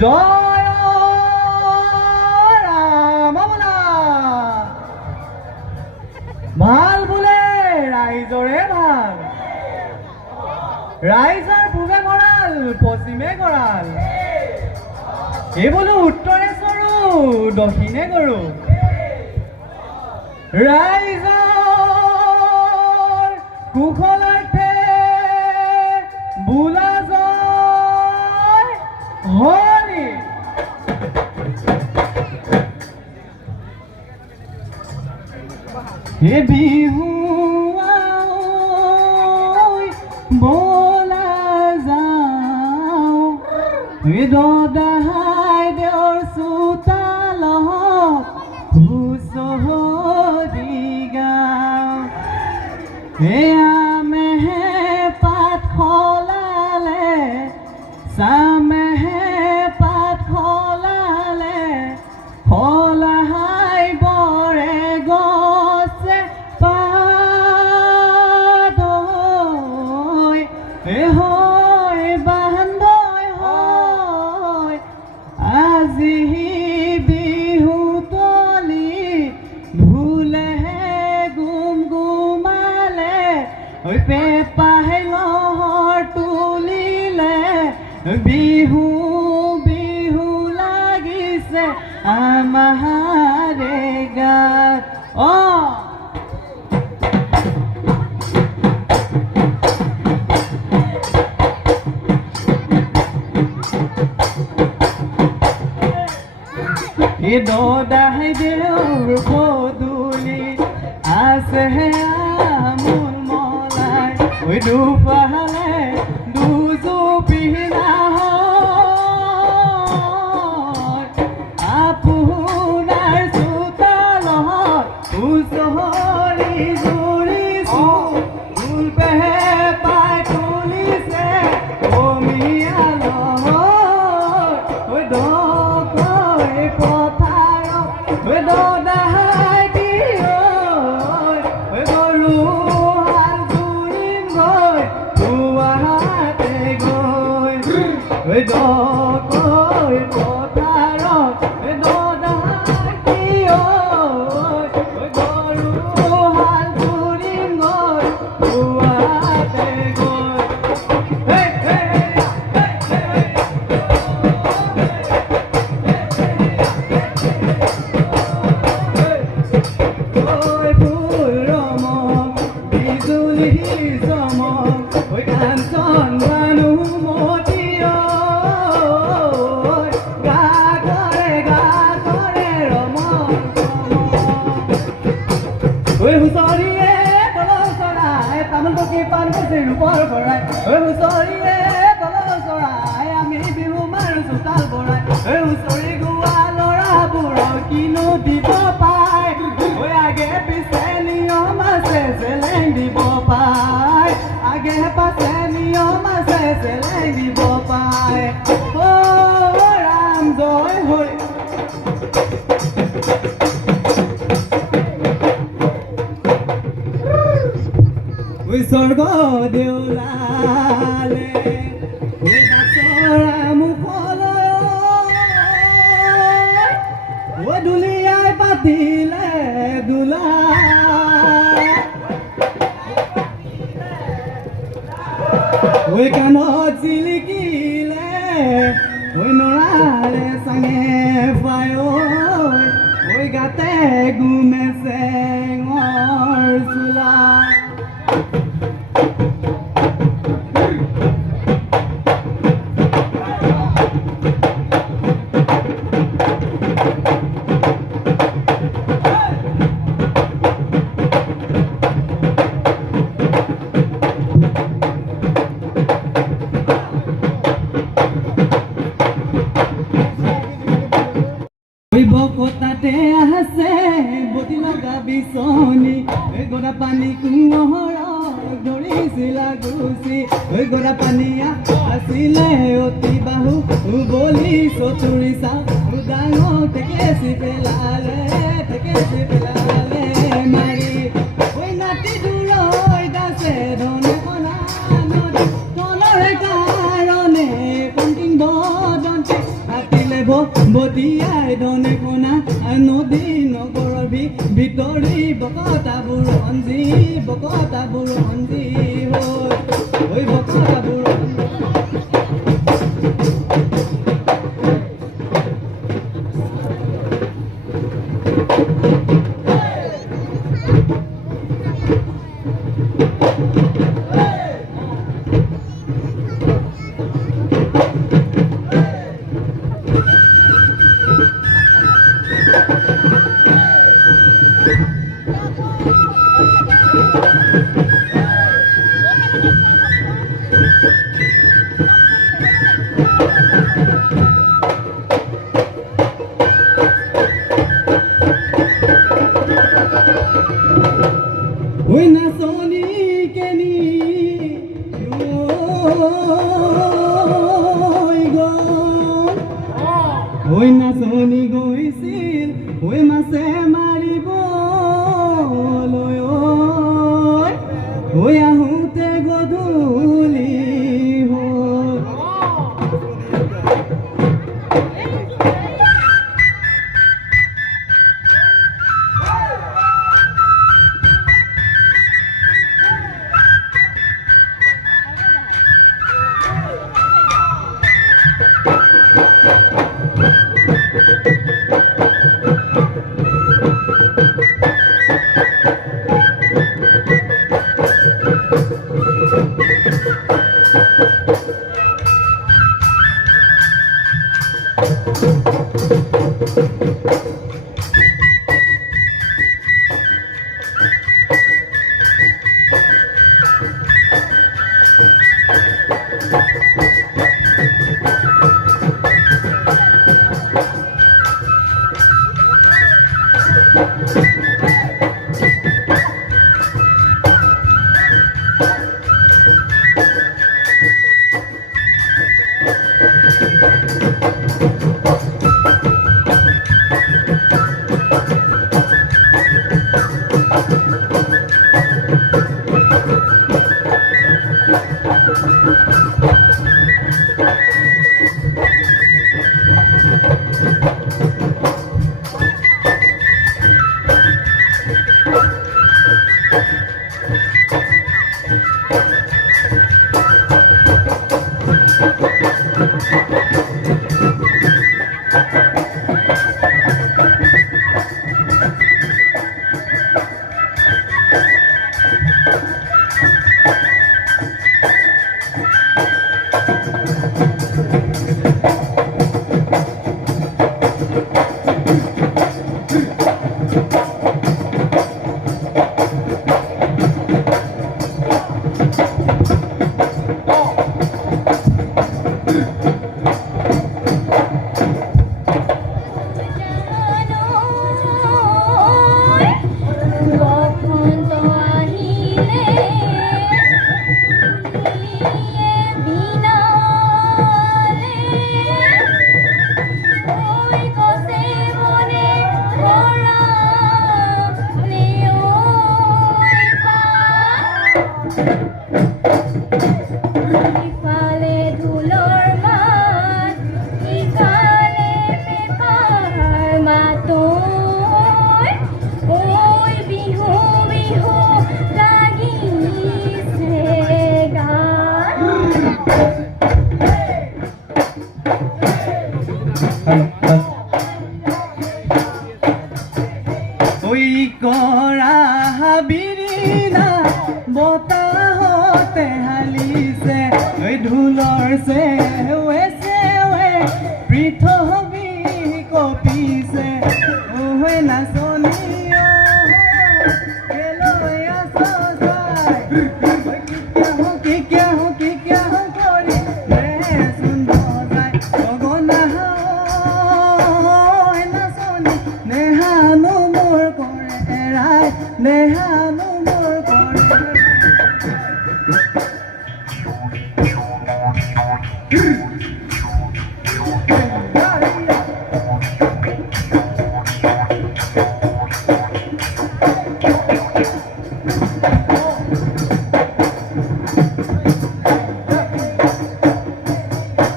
জয় ৰাম বোলা ভাল বোলে ৰাইজৰে ভাল ৰাইজৰ পূবে গৰাল পশ্চিমে গৰাল এই বোলো উত্তৰে চৰু দক্ষিণে গৰু ৰাইজৰ কুশলাৰ্থে বোলা জয় হৰি হে বিহু বলা যাওঁ দদাহাই দেওৰ চোতালত হুঁচৰি গাওঁ আমেহে পাত সলালে চামেহে পাত সলালে সলাই বৰে গছে পাত হয় বান্ধৈ হয় আজি বিহু তলি ভুলেহে গুম গুমালে পেপাহে লহৰ তুলিলে বিহু বিহু লাগিছে আমাৰে গাত দদাই দেওৰ পদূলি আছে আমোল মলাই দুপালে দুজো পিনা আপোনাৰ চোতালত হুঁচৰি জুৰিছো ফুলপেহে পাই তুলিছে আমি বিহু মাৰো চোতাল বৰাই হুঁচৰি গোৱা ল'ৰাবোৰক কিনো দিব পায় আগে পিছে নিয়ম আছে চেলেং দিব পায় আগে পাছে নিয়ম আছে চেলেং দিব পায় ৰাম জয় হৰি স্বৰ্গ দেউলালে মুখলৈ দুলিয়াই পাতিলে দোলা কাণত জিলিকিলে নৰালে চাঙে পায় গাতে গুমেছে চোলা বকতাতে আছে বটি লগা বিচনী গৰা পানী গৰা পানীয়া আছিলে অতি বাহু বলি চতুৰি চা ডাঙৰ টেকেচি পেলালে মাৰি ঐ নাতি দূৰৈ দাসে ধনে কণা নদী তলৰে কাৰণে পন্তিং বদন্তি হাতিলে বতিয়াই ধনে কণা নদী নগৰৰ ভিতৰি বকতা বুৰঞ্জী ঐ বকতা বুৰঞ্জী ঐ নাচনি কেনি ঐ নাচনি গৈছিল ঐ মাছে মাৰিবলৈ ঐ আহোঁতে গধূলি হ'ল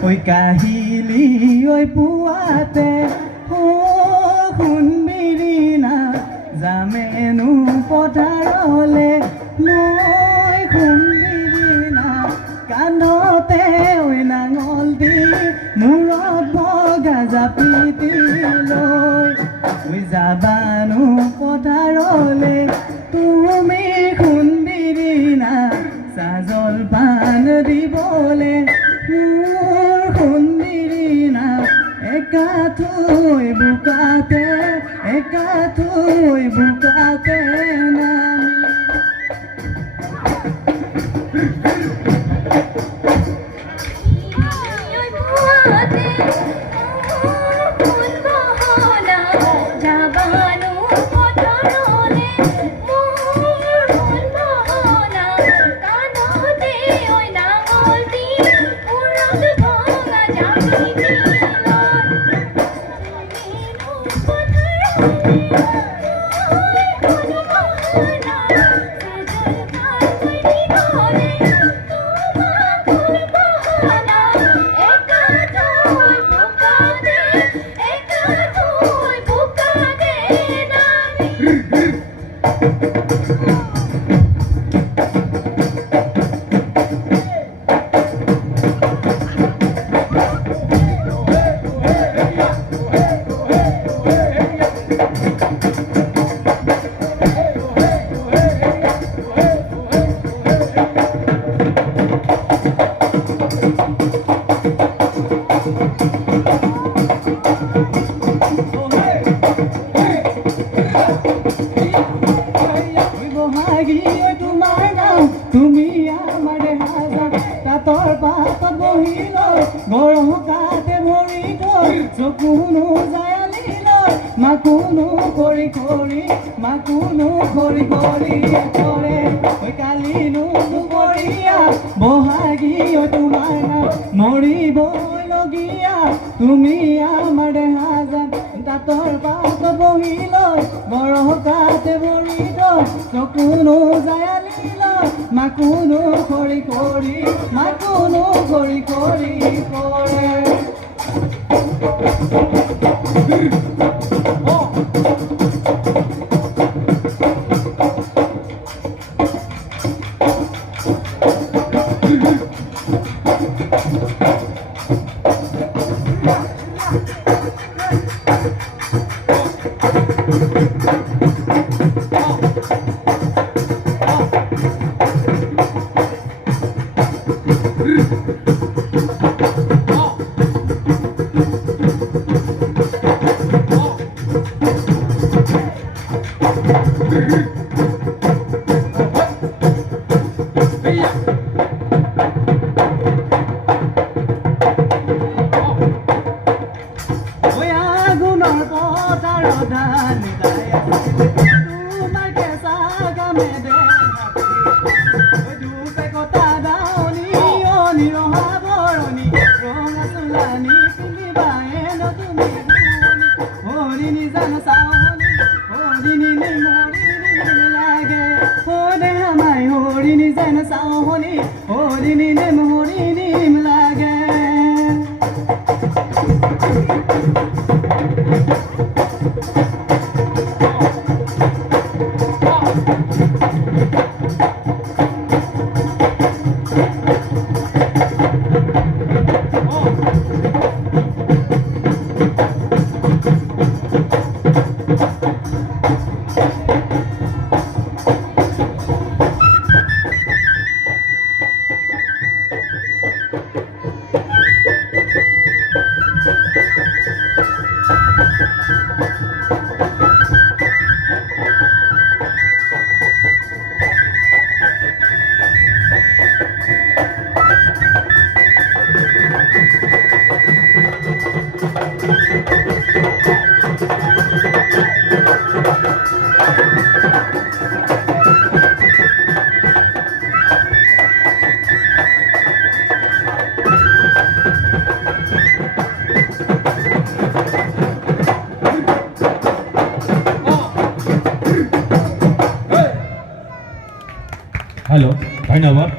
ঐ কাহিলি ঐ পুৱাতে শুনবিৰিনা যামেনো পথাৰলে মই শুনবিৰিনা কান্ধতে ঐ নাঙল দি মূৰত বগা জাপিতি লৈ ঐ যাবানো পথাৰলে তুমি শুনবিৰিনা চাজল পান দিবলে মোৰ শুনবিৰিনা একা থৈ বোকাতে নামি তুমি আমাৰ হাজাৰ কাতৰ পাতত বহি লৈ গৰম কাতে ভৰি থৈ চকুনো জায়ালি লৈ মাকুনো কৰি কৰে ঐ কালিনো দুপৰীয়া বহাগী তোমাৰ নাম মৰিবলগীয়া তুমি আমাৰ হাজাৰ কাতৰ পাতত বহি লৈ গৰম কাতে ভৰি থৈ চকুনো জায়ালি মাকুনো কৰি কৰে লাগে হেল্ল' ধন্যবাদ।